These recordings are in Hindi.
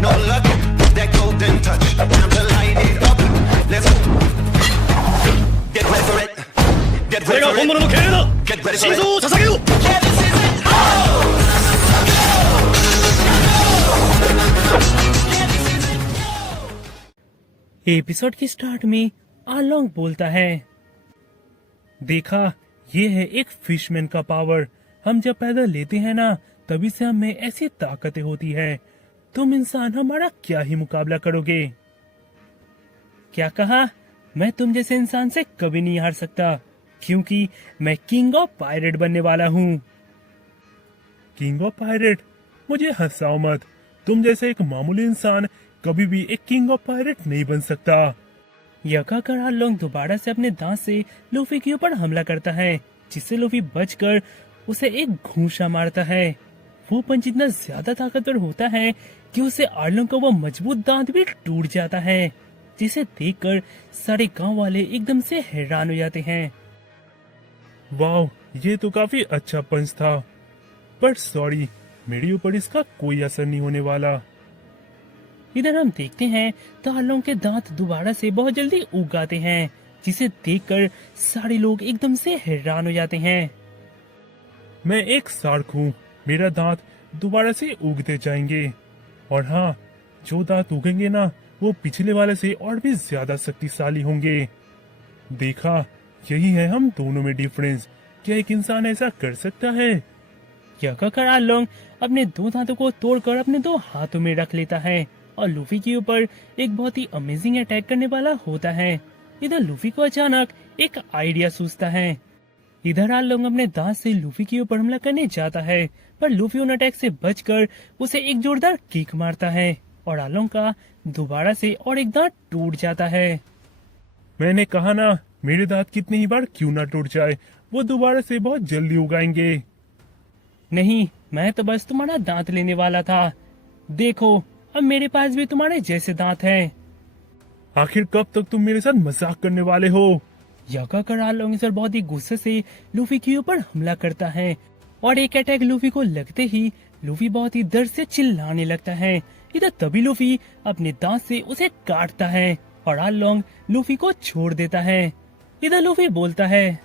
no luck. That golden touch, time to light it up. Let's get ready for it. Get これ ready が for 本 it. 物の敬礼だ Get ready for 心 it. 臓を捧げよう Yeah, this is it. Oh! Episode के स्टार्ट में आलोंग बोलता है, देखा ये है एक फिशमैन का पावर। हम जब पैदा लेते हैं ना तभी से हमें ऐसी ताकतें होती है। तुम इंसान हमारा क्या ही मुकाबला करोगे। क्या कहा? मैं तुम जैसे इंसान से कभी नहीं हार सकता क्योंकि मैं किंग ऑफ पायरेट बनने वाला हूँ। King of pirate? मुझे हंसाओ मत। तुम जैसे एक मामूली इंसान कभी भी एक किंग ऑफ पायरेट नहीं बन सकता। यह कहकर आलोंग दोबारा से अपने दांत से लूफी के ऊपर हमला करता है, जिससे लूफी बचकर उसे एक घूंसा मारता है। वो पंच इतना ज्यादा ताकतवर होता है कि उसे आलोंग का वो मजबूत दांत भी टूट जाता है, जिसे देखकर सारे गांव वाले एकदम से हैरान हो जाते हैं। वाह, ये तो काफी अच्छा पंच था, पर सॉरी, मेरे ऊपर इसका कोई असर नहीं होने वाला। इधर हम देखते हैं तो आलोंग के दांत दोबारा से बहुत जल्दी उग आते हैं, जिसे देखकर सारे लोग एकदम से हैरान हो जाते हैं। मैं एक शार्क हूँ, मेरा दांत दोबारा से उगते जाएंगे, और हाँ, जो दांत उगेंगे ना वो पिछले वाले से और भी ज्यादा शक्तिशाली होंगे। देखा, यही है हम दोनों में डिफरेंस। क्या एक इंसान ऐसा कर सकता है? यह कहकर आलोंग अपने दो दांतों को तोड़कर अपने दो हाथों में रख लेता है और लूफी के ऊपर एक बहुत ही अमेजिंग अटैक करने वाला होता है। इधर लूफी को अचानक एक आइडिया सूझता है। इधर आलोंग अपने दांत से लूफी के ऊपर हमला करने जाता है, पर लूफी उन अटैक से बचकर उसे एक जोरदार किक मारता है और आलोंग का दोबारा से और एक दांत टूट जाता है। मैंने कहा ना, मेरे दांत कितनी ही बार क्यों ना टूट जाए, वो दोबारा से बहुत जल्दी उगाएंगे। नहीं, मैं तो बस तुम्हारा दांत लेने वाला था। देखो, अब मेरे पास भी तुम्हारे जैसे दांत हैं। आखिर कब तक तुम मेरे साथ मजाक करने वाले हो? यह कहकर आलोंग सर बहुत ही गुस्से से लूफी के ऊपर हमला करता है और एक अटैक लूफी को लगते ही लूफी बहुत ही दर्द से चिल्लाने लगता है। इधर तभी लूफी अपने दांत से उसे काटता है और आलोंग लूफी को छोड़ देता है। इधर लूफी बोलता है,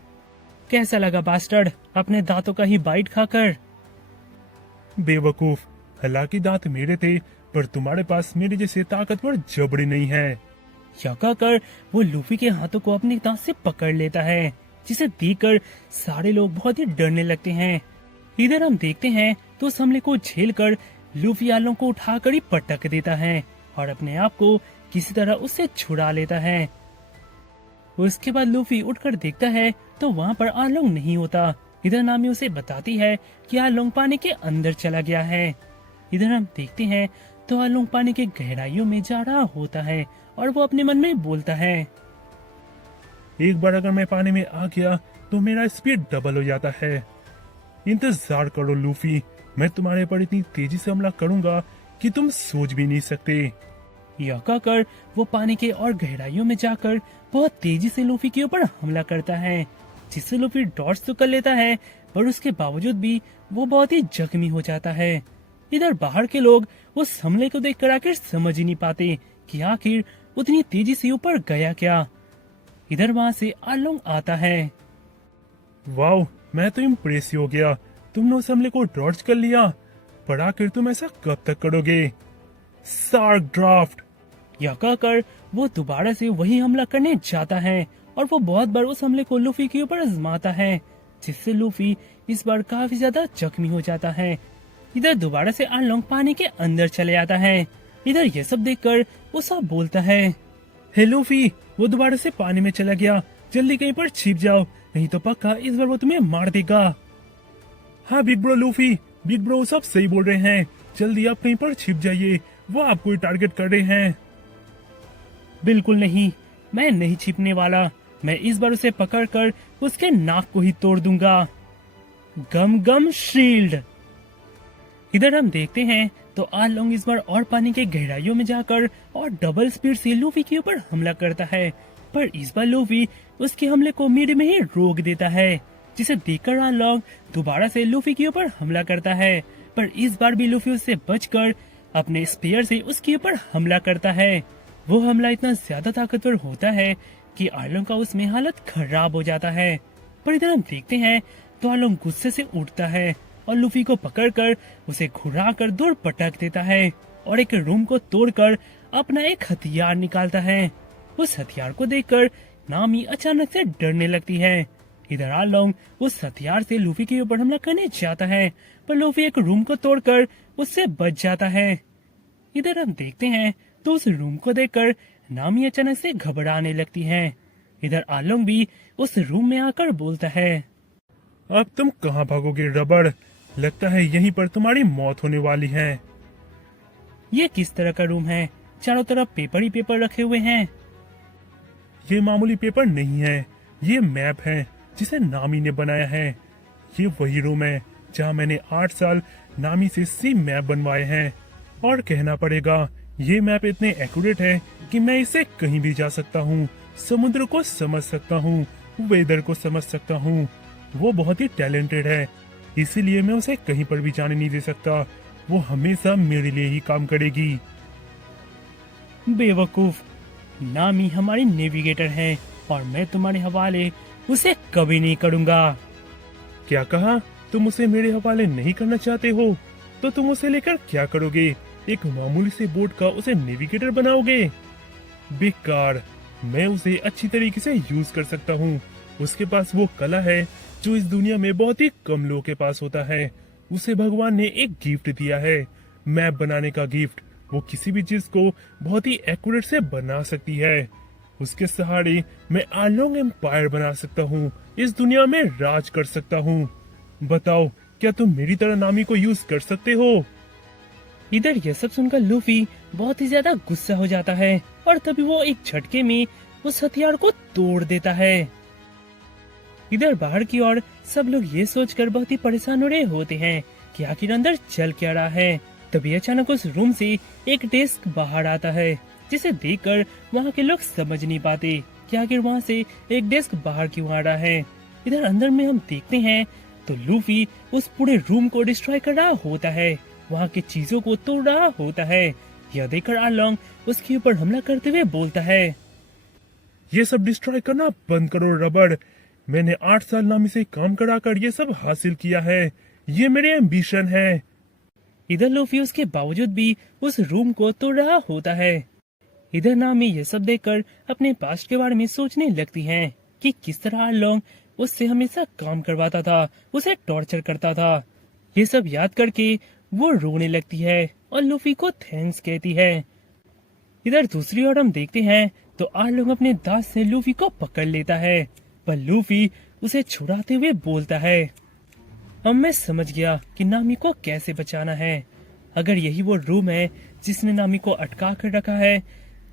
कैसा लगा बास्टर्ड, अपने दांतों का ही बाइट खाकर? बेवकूफ, हालांकि दांत मेरे थे, पर तुम्हारे पास मेरे जैसे ताकतवर जबड़े नहीं है। यह कहकर वो लूफी के हाथों को अपने दांत से पकड़ लेता है, जिसे देखकर सारे लोग बहुत ही डरने लगते हैं। इधर हम देखते हैं तो उस हमले को झेलकर लूफी आलोंग को उठाकर ही पटक देता है और अपने आप को किसी तरह उससे छुड़ा लेता है। उसके बाद लूफी उठकर देखता है तो वहाँ पर आलोंग नहीं होता। इधर नामी उसे बताती है कि आलोंग पानी के अंदर चला गया है। इधर हम देखते हैं तो आलोंग पानी के गहराइयों में जा रहा होता है और वो अपने मन में बोलता है, एक बार अगर मैं पानी में आ गया तो मेरा स्पीड डबल हो जाता है। इंतजार करो लूफी, मैं तुम्हारे पर इतनी तेजी से हमला करूंगा कि तुम सोच भी नहीं सकते। यह कहकर वो पानी के और गहराइयों में जाकर बहुत तेजी से लूफी के ऊपर हमला करता है, जिससे लूफी डॉज तो कर लेता है, पर उसके बावजूद भी वो बहुत ही जख्मी हो जाता है। इधर बाहर के लोग उस हमले को देखकर आखिर समझ ही नहीं पाते कि आखिर उतनी तेजी से ऊपर गया क्या। इधर वहाँ से आलोंग आता है। वाओ, मैं तो इम्प्रेस हो गया, तुमने उस हमले को डॉज कर लिया, पर आखिर तुम ऐसा कब तक करोगे? Shark draft. यह कहकर वो दोबारा से वही हमला करने जाता है और वो बहुत बार उस हमले को लूफी के ऊपर आजमाता है, जिससे लूफी इस बार काफी ज्यादा जख्मी हो जाता है। इधर दोबारा से आलोंग पानी के अंदर चले आता है। इधर ये सब देखकर वो सब बोलता है, हे लूफी, वो दोबारा से पानी में चला गया, जल्दी कहीं पर छिप जाओ, नहीं तो पक्का इस बार वो तुम्हें मार देगा। हाँ big bro Luffy, big bro सब सही बोल रहे हैं, जल्दी आप कहीं पर छिप जाइए, वो आपको ही टारगेट कर रहे हैं। बिल्कुल नहीं, मैं नहीं छिपने वाला, मैं इस बार उसे पकड़कर उसके नाक को ही तोड़ दूंगा। गम गम शील्ड। इधर हम देखते हैं तो आलोंग इस बार और पानी के गहराइयों में जाकर और डबल स्पीड से लूफी के ऊपर हमला करता है, पर इस बार लूफी उसके हमले को मिड में ही रोक देता है, जिसे देखकर आलोंग दोबारा से लूफी के ऊपर हमला करता है, पर इस बार भी लूफी उससे बचकर अपने स्पीयर से उसके ऊपर हमला करता है। वो हमला इतना ज्यादा ताकतवर होता है कि आर्लोंग का उसमें हालत खराब हो जाता है। पर इधर हम देखते हैं तो आर्लोंग गुस्से से उठता है और लूफी को पकड़कर उसे घुरा कर दूर पटक देता है और एक रूम को तोड़कर अपना एक हथियार निकालता है। उस हथियार को देखकर नामी अचानक से डरने लगती है। इधर आर्लोंग उस हथियार से लूफी के ऊपर हमला करने जाता है, पर लूफी एक रूम को तोड़कर उससे बच जाता है। इधर हम देखते हैं तो उस रूम को देखकर नामी अचानक से घबराने लगती है। इधर आर्लोंग भी उस रूम में आकर बोलता है, अब तुम कहाँ भागोगे रबड़? लगता है यहीं पर तुम्हारी मौत होने वाली है। ये किस तरह का रूम है? चारों तरफ पेपर ही पेपर रखे हुए हैं। ये मामूली पेपर नहीं है, ये मैप है जिसे नामी ने बनाया है। ये वही रूम है जहाँ मैंने 8 साल नामी से सी मैप बनवाए हैं। और कहना पड़ेगा ये मैप इतने एक्यूरेट है कि मैं इसे कहीं भी जा सकता हूँ, समुद्र को समझ सकता हूँ, वेदर को समझ सकता हूँ। वो बहुत ही टैलेंटेड है, इसीलिए मैं उसे कहीं पर भी जाने नहीं दे सकता। वो हमेशा मेरे लिए ही काम करेगी। बेवकूफ, नामी हमारी नेविगेटर है और मैं तुम्हारे हवाले उसे कभी नहीं करूंगा। क्या कहा? तुम उसे मेरे हवाले नहीं करना चाहते हो? तो तुम उसे लेकर क्या करोगे? एक मामूली से बोट का उसे नेविगेटर बनाओगे? बेकार। मैं उसे अच्छी तरीके से यूज कर सकता हूँ। उसके पास वो कला है जो इस दुनिया में बहुत ही कम लोगों के पास होता है। उसे भगवान ने एक गिफ्ट दिया है, मैप बनाने का गिफ्ट। वो किसी भी चीज को बहुत ही एक्यूरेट से बना सकती है। उसके सहारे मैं आर्लोंग एम्पायर बना सकता हूँ, इस दुनिया में राज कर सकता हूँ। बताओ, क्या तुम मेरी तरह नामी को यूज कर सकते हो? इधर यह सब सुनकर लूफी बहुत ही ज्यादा गुस्सा हो जाता है और तभी वो एक झटके में उस हथियार को तोड़ देता है। इधर बाहर की ओर सब लोग ये सोचकर बहुत ही परेशान हो रहे होते हैं कि आखिर अंदर चल क्या रहा है। तभी अचानक उस रूम से एक डेस्क बाहर आता है, जिसे देखकर वहाँ के लोग समझ नहीं पाते कि आखिर वहाँ से एक डेस्क बाहर क्यों आ रहा है। इधर अंदर में हम देखते हैं तो लूफी उस पूरे रूम को डिस्ट्रॉय कर रहा होता है, वहाँ की चीजों को तोड़ रहा होता है। यह देखकर आर्लोंग उसके ऊपर हमला करते हुए बोलता है, ये सब डिस्ट्रॉय करना बंद करो रबड़। मैंने 8 साल नामी से काम कराकर ये सब हासिल किया है, ये मेरे एम्बिशन है। इधर लूफी उसके बावजूद भी उस रूम को तोड़ रहा होता है। इधर नामी ये सब देखकर अपने पास्ट के बारे में सोचने लगती है कि किस तरह आर्लोंग उससे हमेशा काम करवाता था, उसे टॉर्चर करता था। ये सब याद करके वो रोने लगती है और लूफी को थैंक्स कहती है। इधर दूसरी ओर हम देखते हैं तो आर्लोंग अपने दांत से लूफी को पकड़ लेता है, पर लूफी उसे छुड़ाते हुए बोलता है, अब मैं समझ गया कि नामी को कैसे बचाना है। अगर यही वो रूम है जिसने नामी को अटका कर रखा है,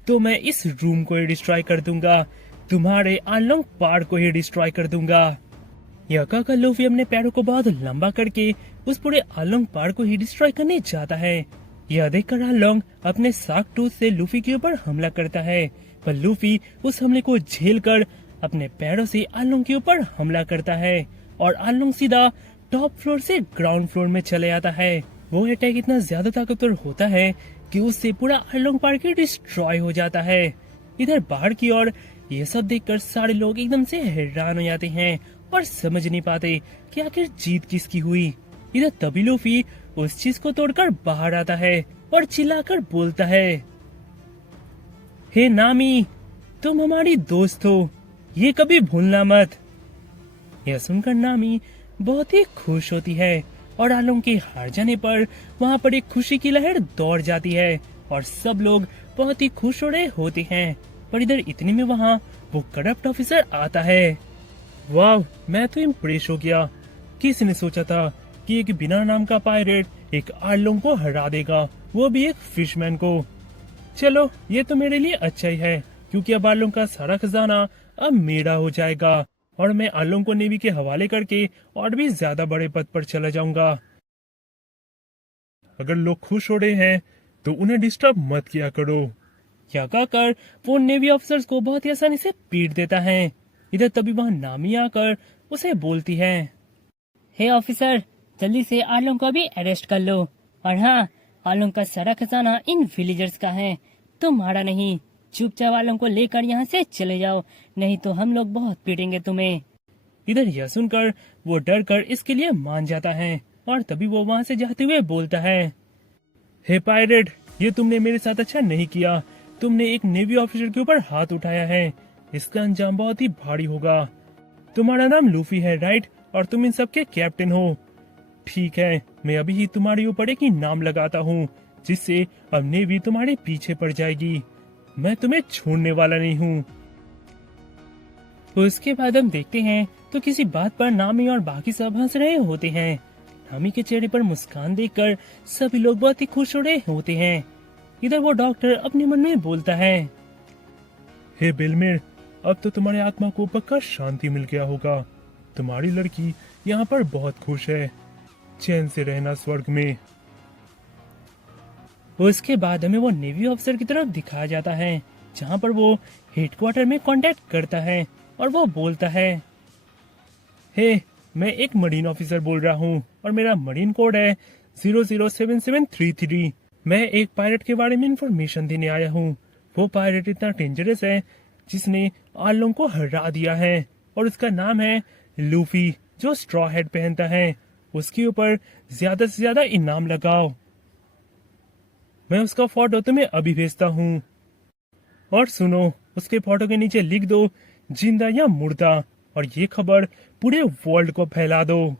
तो मैं इस रूम को ही डिस्ट्रॉय कर दूंगा, तुम्हारे आर्लोंग पहाड़ को ही डिस्ट्रॉय कर दूंगा। यह कहकर लूफी अपने पैरों को बहुत लंबा करके उस पूरे आर्लोंग पहाड़ को ही डिस्ट्रॉय करने जाता है। यह देखकर आर्लोंग अपने शार्क टूथ से लूफी के ऊपर हमला करता है, पर लूफी उस हमले को झेलकर अपने पैरों से आर्लोंग के ऊपर हमला करता है और आर्लोंग सीधा टॉप फ्लोर से ग्राउंड फ्लोर में चले आता है। वो अटैक इतना ज्यादा ताकतवर होता है कि उससे पूरा आर्लोंग पार्क डिस्ट्रॉय हो जाता है। इधर बाहर की ओर ये सब देखकर सारे लोग एकदम से हैरान हो जाते हैं और समझ नहीं पाते कि आखिर जीत किसकी हुई। इधर तभी लूफी उस चीज को तोड़कर बाहर आता है और चिल्लाकर बोलता है, हे नामी, तुम हमारी दोस्त हो, ये कभी भूलना मत। यह सुनकर नामी बहुत ही खुश होती है और आर्लोंग के हार जाने पर वहाँ पर एक खुशी की लहर दौड़ जाती है और सब लोग बहुत ही खुश हो रहे होते हैं। पर इधर इतने में वहाँ वो करप्ट ऑफिसर आता है। वाह, मैं तो इम्प्रेस हो गया। किसने सोचा था कि एक बिना नाम का पायरेट एक आर्लोंग को हरा देगा, वो भी एक फिशमैन को। चलो, ये तो मेरे लिए अच्छा ही है, क्योंकि अब आर्लोंग का सारा खजाना अब मेरा हो जाएगा और मैं आर्लोंग को नेवी के हवाले करके और भी ज्यादा बड़े पद पर चला जाऊंगा। अगर लोग खुश हो रहे हैं तो उन्हें डिस्टर्ब मत किया करो। यह कहकर वो नेवी ऑफिसर्स को बहुत ही आसानी से पीट देता है। इधर तभी वहाँ नामी आकर उसे बोलती है, हे ऑफिसर, जल्दी से आर्लोंग को भी अरेस्ट कर लो। और हाँ, आलोंग का सारा खजाना इन विलेजर्स का है, तुम्हारा नहीं। चुपचाप आलोंग को लेकर यहाँ से चले जाओ, नहीं तो हम लोग बहुत पीटेंगे तुम्हें। इधर यह सुनकर वो डर कर इसके लिए मान जाता है और तभी वो वहाँ से जाते हुए बोलता है, हे पायरेट, ये तुमने मेरे साथ अच्छा नहीं किया। तुमने एक नेवी ऑफिसर के ऊपर हाथ उठाया है, इसका अंजाम बहुत ही भारी होगा। तुम्हारा नाम लूफी है, राइट? और तुम इन सब के कैप्टन हो। ठीक है, मैं अभी ही तुम्हारे ऊपर एक इनाम लगाता हूँ, जिससे अब नेवी तुम्हारे पीछे पड़ जाएगी। मैं तुम्हें छोड़ने वाला नहीं हूँ। उसके बाद हम देखते हैं तो किसी बात पर नामी और बाकी सब हंस रहे होते हैं। नामी के चेहरे पर मुस्कान देखकर सभी लोग बहुत ही खुश हो रहे होते हैं। इधर वो डॉक्टर अपने मन में बोलता है, हे बिलमिर, अब तो तुम्हारे आत्मा को पक्का शांति मिल गया होगा। तुम्हारी लड़की यहाँ पर बहुत खुश है, चैन से रहना स्वर्ग में। उसके बाद हमें वो नेवी ऑफिसर की तरफ दिखाया जाता है, जहाँ पर वो हेडक्वार्टर में कांटेक्ट करता है और वो बोलता है, हे, मैं एक मरीन ऑफिसर बोल रहा हूँ और मेरा मरीन कोड है 007733। मैं एक पायलट के बारे में इंफॉर्मेशन देने आया हूँ। वो पायलट इतना डेंजरस है जिसने आलोंग को हरा दिया है और उसका नाम है लूफी, जो स्ट्रॉ हेड पहनता है। उसके ऊपर ज्यादा से ज्यादा इनाम लगाओ। मैं उसका फोटो तुम्हें अभी भेजता हूँ। और सुनो, उसके फोटो के नीचे लिख दो जिंदा या मुर्दा, और ये खबर पूरे वर्ल्ड को फैला दो।